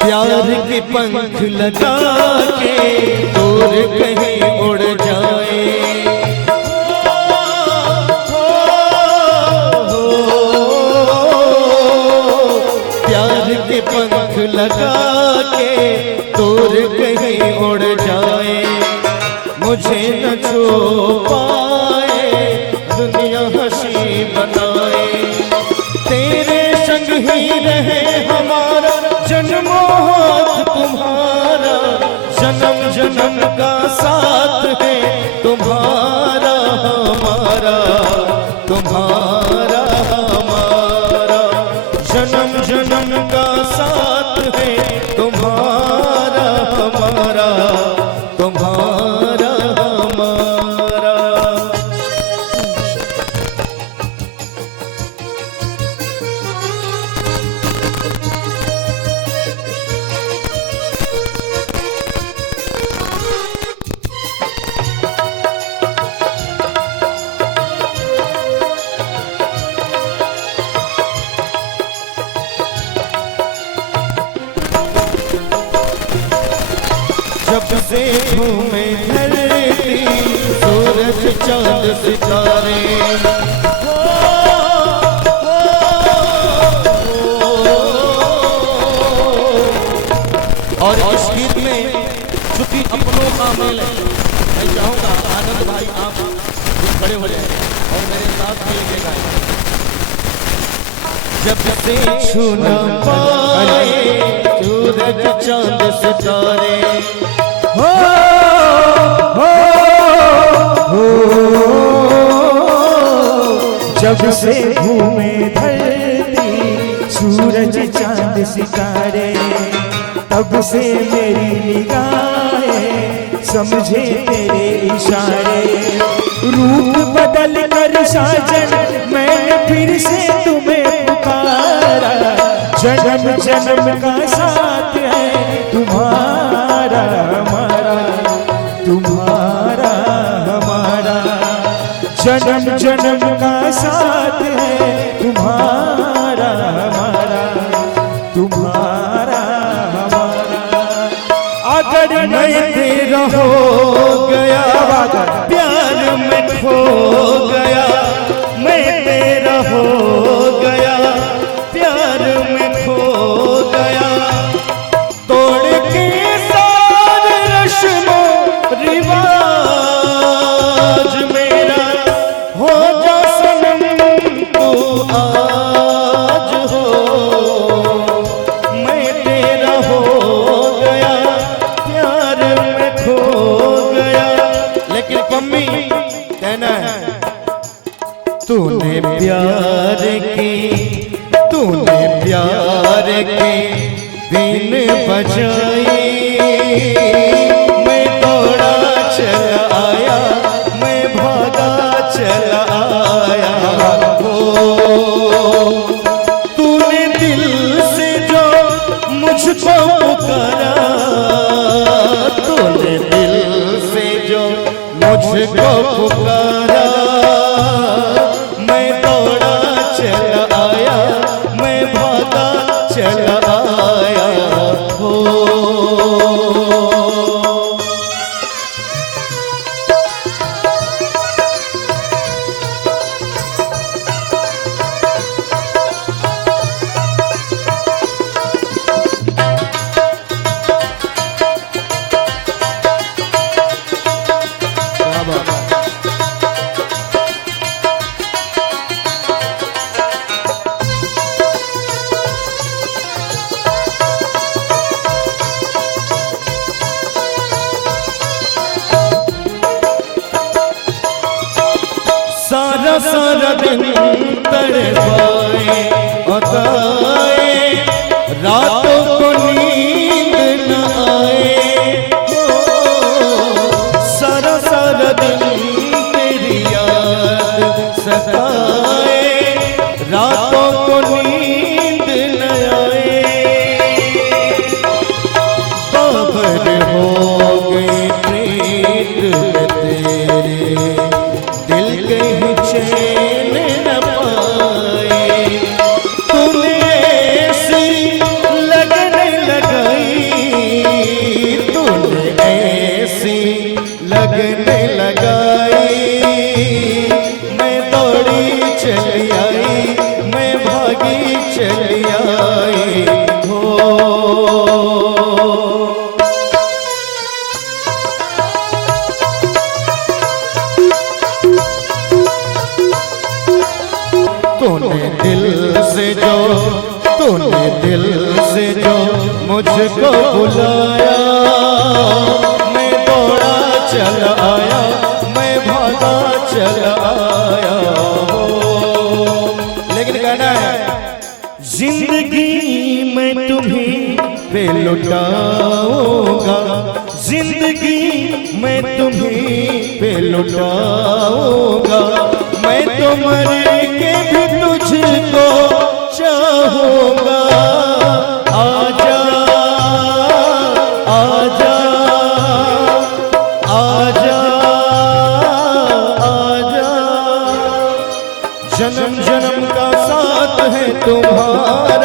प्यार के पंख लगा के दूर कहीं उड़ जाए। प्यार के पंख लगा के दूर कहीं उड़ जाए। मुझे न छू पाए दुनिया हंसी बनाए। तेरे संग ही रहे हमारा जन्मों तुम्हारा, जन्म जन्म का साथ है तुम्हारा हमारा, तुम्हारा हमारा। जन्म जन्म का साथ है तुम्हारा हमारा, तुम्हारा हमारा। जब से घूमे धरती सूरज चांद सितारे, और इस गीत में चूंकि अपनों का मेल है, मैं चाहूंगा आनंद भाई आप खड़े हो जाए और मेरे साथ मिल के गाएं। जब से छूना पाए सूरज चांद सितारे, हो जब से घूमे धरती सूरज चांद सितारे, तब से मेरी निगाहें समझे तेरे इशारे। रूप बदल कर साजन मैंने फिर से तुम्हें पुकारा, जन्म जन्म का साथ है तुम्हारा हमारा, तुम्हारा हमारा। जन्म जन्म का साथ है तुम्हारा हमारा, तुम्हारा हमारा। अगर मैं तेरा हो गया प्यार में खो गया, मैं तेरा हो गया प्यार में खो गया। तोड़ के सारे रस्मों रिवाज मेरा हो जा सनम तू आज हो। मैं तेरा हो गया प्यार में खो गया। लेकिन पम्मी कहना है तूने प्यार की, तूने प्यार के दिन बजाए। मैं दौड़ा चला आया, मैं भागा चला आया। हो तूने दिल से जो मुझको पुकारा, तूने दिल से जो मुझको पुकारा। मैं दौड़ा चला आया, मैं भागा चला आया। हो मुझको बुलाया, मैं दौड़ा चल आया, मैं भागा चल आया हो। लेकिन कहना है जिंदगी मैं तुम्हीं पे लुटाऊंगा, जिंदगी मैं तुम्हीं पे लुटाऊंगा, मैं तो मर के भी तुझको चाहूंगा। आजा आजा आजा आजा, जन्म जन्म का साथ है तुम्हारा,